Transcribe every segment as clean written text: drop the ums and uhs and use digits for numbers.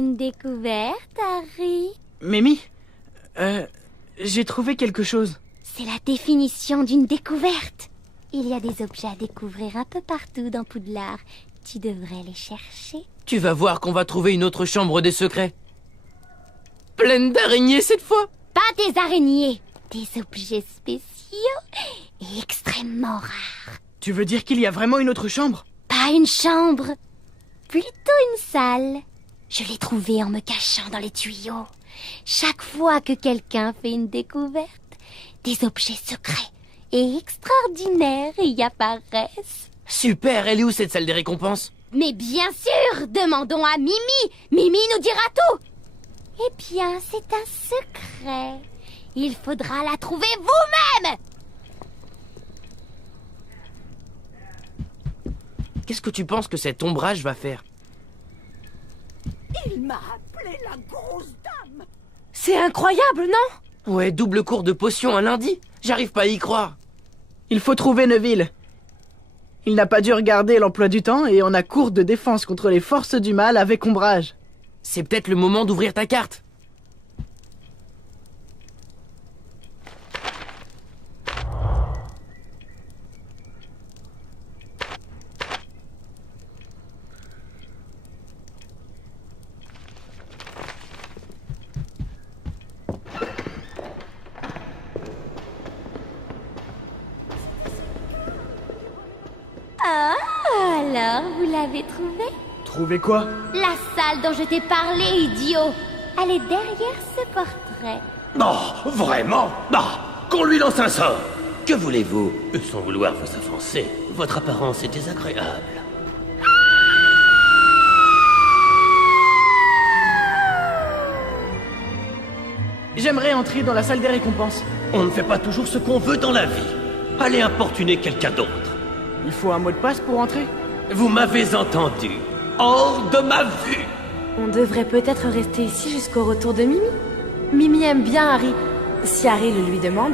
Une découverte, Harry? Mimi, j'ai trouvé quelque chose. C'est la définition d'une découverte. Il y a des objets à découvrir un peu partout dans Poudlard. Tu devrais les chercher. Tu vas voir qu'on va trouver une autre chambre des secrets. Pleine d'araignées cette fois. Pas des araignées, des objets spéciaux et extrêmement rares. Tu veux dire qu'il y a vraiment une autre chambre? Pas une chambre, plutôt une salle. Je l'ai trouvée en me cachant dans les tuyaux. Chaque fois que quelqu'un fait une découverte, des objets secrets et extraordinaires y apparaissent. Super, elle est où cette salle des récompenses? Mais bien sûr, demandons à Mimi. Mimi nous dira tout. Eh bien, c'est un secret. Il faudra la trouver vous-même. Qu'est-ce que tu penses que cet ombrage va faire? Il m'a appelé la grosse dame. C'est incroyable, non? Ouais, double cours de potions un lundi. J'arrive pas à y croire. Il faut trouver Neville. Il n'a pas dû regarder l'emploi du temps et on a cours de défense contre les forces du mal avec ombrage. C'est peut-être le moment d'ouvrir ta carte. Ah, alors, vous l'avez trouvée? Trouver quoi? La salle dont je t'ai parlé, idiot. Elle est derrière ce portrait. Non, vraiment? Non, qu'on lui lance un sort. Que voulez-vous? Sans vouloir vous offenser, votre apparence est désagréable. J'aimerais entrer dans la salle des récompenses. On ne fait pas toujours ce qu'on veut dans la vie. Allez importuner quelqu'un d'autre. Il faut un mot de passe pour entrer? Vous m'avez entendu. Hors de ma vue. On devrait peut-être rester ici jusqu'au retour de Mimi. Mimi aime bien Harry. Si Harry le lui demande,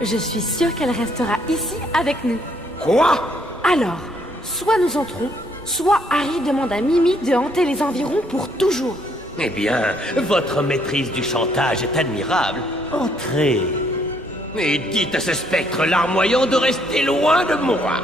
je suis sûre qu'elle restera ici avec nous. Quoi? Alors, soit nous entrons, soit Harry demande à Mimi de hanter les environs pour toujours. Eh bien, votre maîtrise du chantage est admirable. Entrez. Et dites à ce spectre larmoyant de rester loin de moi.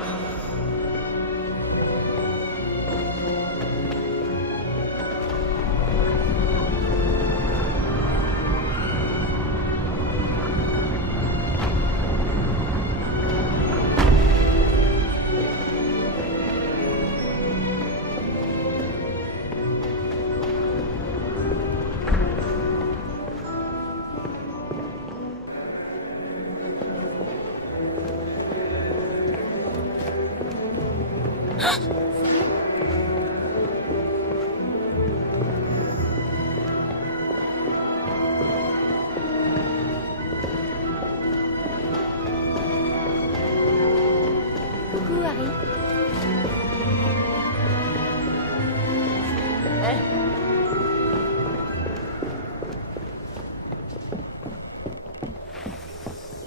Coucou, Harry.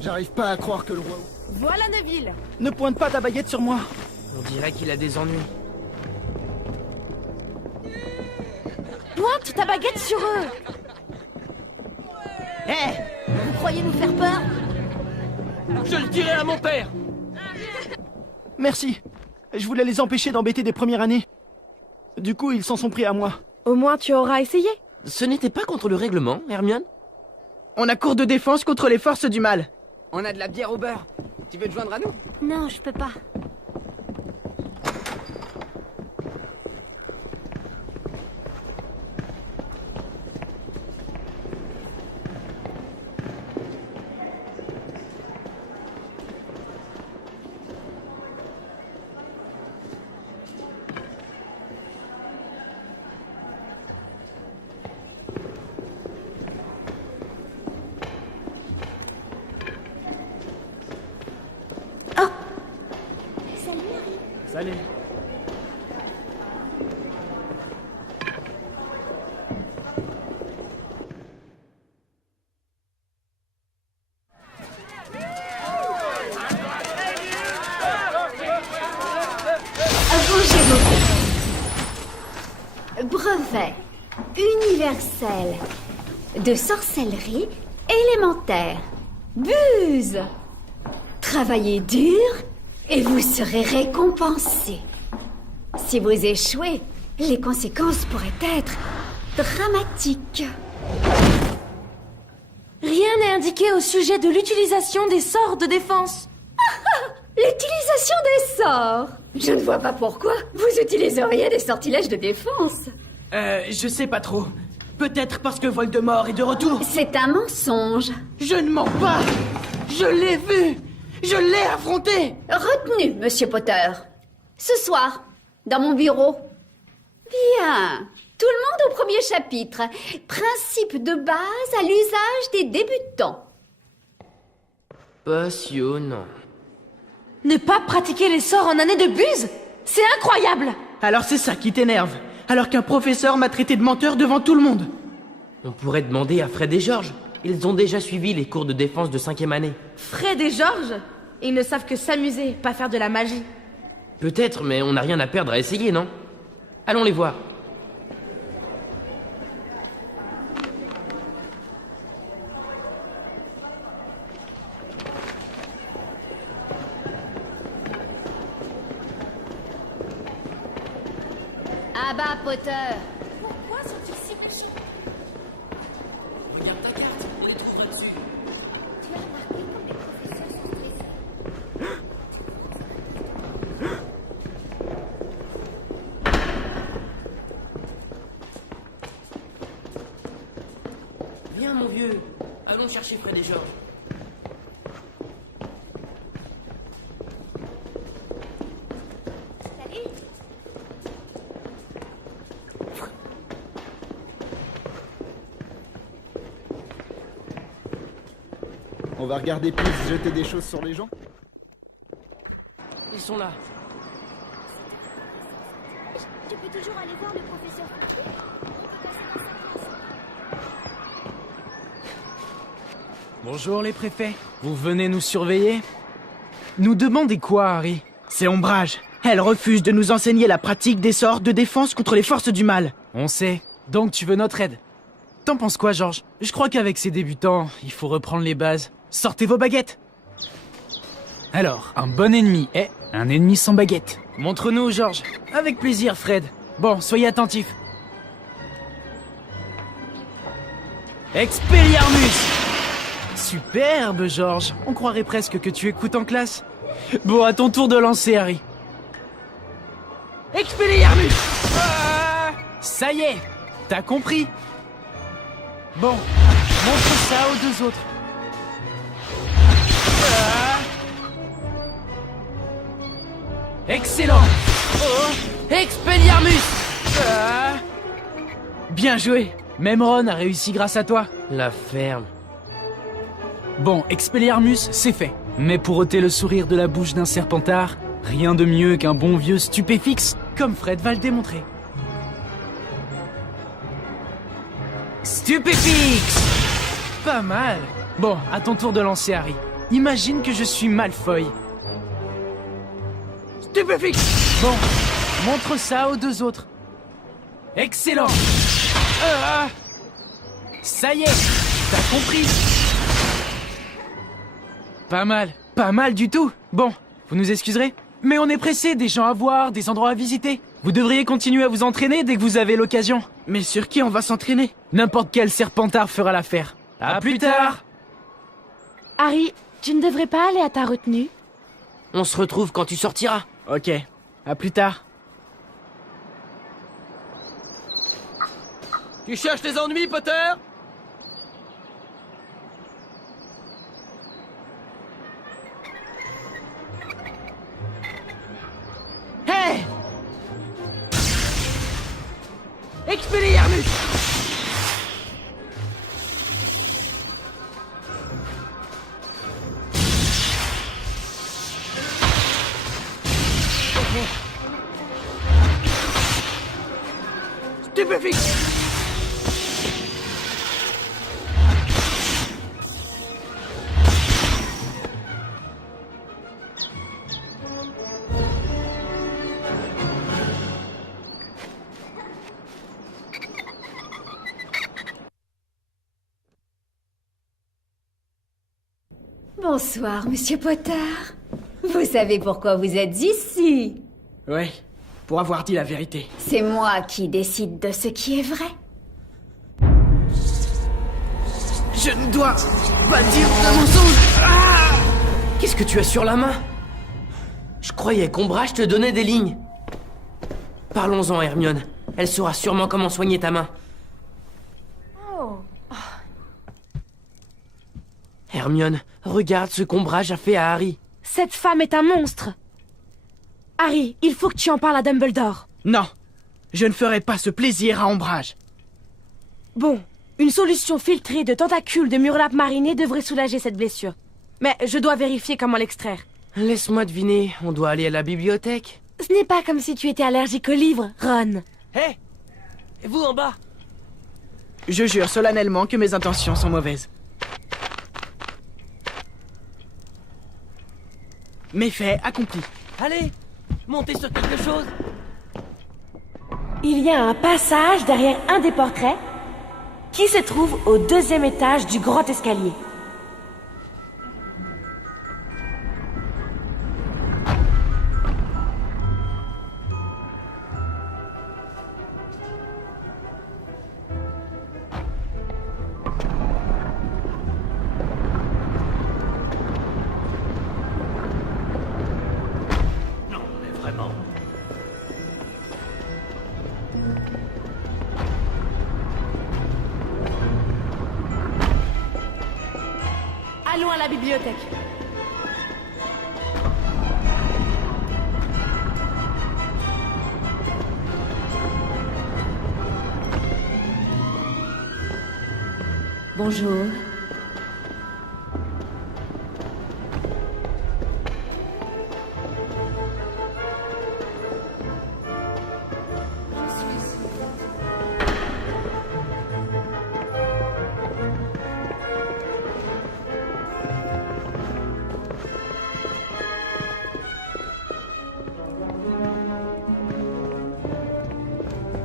J'arrive pas à croire que le roi... Voilà Neville. Ne pointe pas ta baguette sur moi. On dirait qu'il a des ennuis. Pointe ta baguette sur eux. Vous croyez nous faire peur? Je le dirai à mon père. Merci. Je voulais les empêcher d'embêter des premières années. Du coup, ils s'en sont pris à moi. Au moins tu auras essayé. Ce n'était pas contre le règlement, Hermione? On a cours de défense contre les forces du mal. On a de la bière au beurre. Tu veux te joindre à nous? Non, je peux pas. universel de sorcellerie élémentaire. Buse! Travaillez dur et vous serez récompensé. Si vous échouez, les conséquences pourraient être dramatiques. Rien n'est indiqué au sujet de l'utilisation des sorts de défense. L'utilisation des sorts. Je ne vois pas pourquoi vous utiliseriez des sortilèges de défense. Je sais pas trop. Peut-être parce que Voldemort est de retour. C'est un mensonge. Je ne mens pas. Je l'ai vu. Je l'ai affronté. Retenu, Monsieur Potter. Ce soir, dans mon bureau. Bien. Tout le monde au premier chapitre. Principe de base à l'usage des débutants. Passionnant. Ne pas pratiquer les sorts en année de buse? C'est incroyable! Alors c'est ça qui t'énerve. Alors qu'un professeur m'a traité de menteur devant tout le monde. On pourrait demander à Fred et George. Ils ont déjà suivi les cours de défense de 5e année. Fred et George? Ils ne savent que s'amuser, pas faire de la magie. Peut-être, mais on n'a rien à perdre à essayer, non? Allons les voir. À bas, Potter. Pourquoi sont-ils si méchants? Regarde ta carte, on les trouvera dessus. Tu as remarqué comme les professeurs sont stressés? Viens, mon vieux. Allons chercher Fred et George. Salut. On va regarder Pips jeter des choses sur les gens? Ils sont là. Tu peux toujours aller voir le professeur Fouquier. Bonjour les préfets. Vous venez nous surveiller? Nous demandez quoi, Harry? C'est Ombrage. Elle refuse de nous enseigner la pratique des sorts de défense contre les forces du mal. On sait. Donc tu veux notre aide. T'en penses quoi, George? Je crois qu'avec ces débutants, il faut reprendre les bases. Sortez vos baguettes! Alors, un bon ennemi est un ennemi sans baguette. Montre-nous, George. Avec plaisir, Fred. Bon, soyez attentifs. Expelliarmus! Superbe, George. On croirait presque que tu écoutes en classe. Bon, à ton tour de lancer, Harry. Expelliarmus! Ah! Ça y est! T'as compris? Bon, montre ça aux deux autres. Ah! Excellent! Oh! Expelliarmus! Ah! Bien joué! Même Ron a réussi grâce à toi. La ferme. Bon, Expelliarmus, c'est fait. Mais pour ôter le sourire de la bouche d'un serpentard, rien de mieux qu'un bon vieux stupéfixe, comme Fred va le démontrer. Stupéfixe! Pas mal. Bon, à ton tour de lancer, Harry. Imagine que je suis Malfoy. Stupéfixe! Bon, montre ça aux deux autres. Excellent! Ça y est, t'as compris? Pas mal du tout. Bon, vous nous excuserez, mais on est pressé, des gens à voir, des endroits à visiter. Vous devriez continuer à vous entraîner dès que vous avez l'occasion. Mais sur qui on va s'entraîner? N'importe quel serpentard fera l'affaire. À plus tard. Harry, tu ne devrais pas aller à ta retenue? On se retrouve quand tu sortiras. Ok, à plus tard. Tu cherches tes ennuis, Potter? Hey! Expelliarmus! Stupéfixe! Bonsoir, Monsieur Potter. Vous savez pourquoi vous êtes ici? Ouais, pour avoir dit la vérité. C'est moi qui décide de ce qui est vrai. Je ne dois pas dire de mensonges. Ah! Qu'est-ce que tu as sur la main? Je croyais qu'Ombrage te donnait des lignes. Parlons-en, Hermione. Elle saura sûrement comment soigner ta main. Hermione, regarde ce qu'Ombrage a fait à Harry. Cette femme est un monstre. Harry, il faut que tu en parles à Dumbledore. Non, je ne ferai pas ce plaisir à Ombrage. Bon, une solution filtrée de tentacules de murlap mariné devrait soulager cette blessure. Mais je dois vérifier comment l'extraire. Laisse-moi deviner, on doit aller à la bibliothèque. Ce n'est pas comme si tu étais allergique aux livres, Ron. Hé! Et vous en bas? Je jure solennellement que mes intentions sont mauvaises. Méfait accompli. Allez, montez sur quelque chose. Il y a un passage derrière un des portraits qui se trouve au 2e étage du grand escalier. Non, mais vraiment. Allons à la bibliothèque. Bonjour.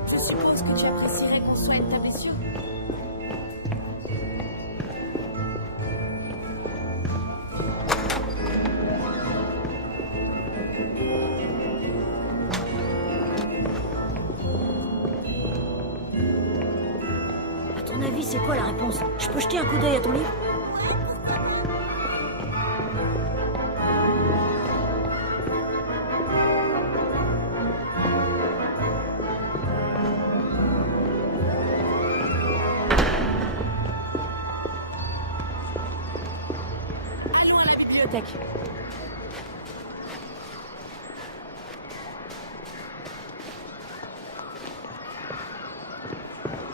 Je suppose que tu apprécierais qu'on soigne ta blessure. À ton avis, c'est quoi la réponse? Je peux jeter un coup d'œil à ton livre? Allons à la bibliothèque.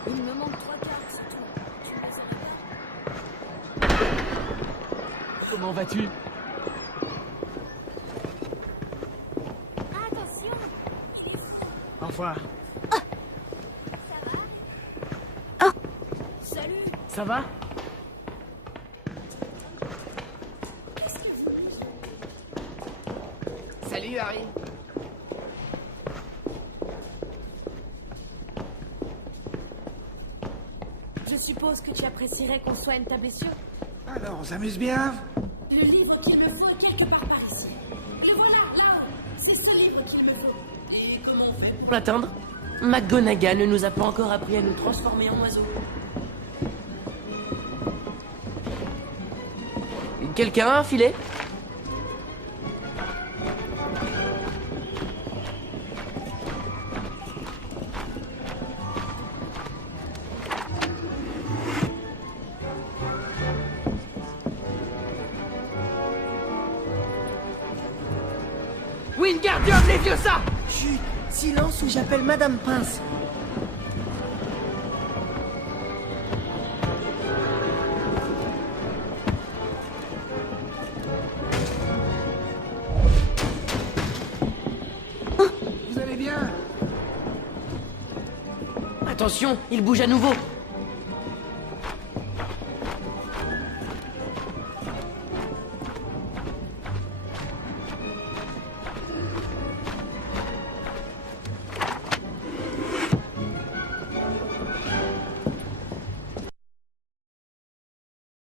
Il me manque 3 cartes, c'est tout. Comment vas-tu? Attention! Au revoir. Salut! Ça va? Salut, Harry. Je suppose que tu apprécierais qu'on soigne ta blessure. Alors, on s'amuse bien? Le livre qu'il me faut quelque part par ici. Le voilà, là. C'est ce livre qu'il me faut. Et comment on fait Pour l'atteindre, McGonagall ne nous a pas encore appris à nous transformer en oiseaux. Quelqu'un a un filet? Wingardium Leviosa! Chut! Silence ou j'appelle Madame Pince. Vous allez bien? Attention, il bouge à nouveau.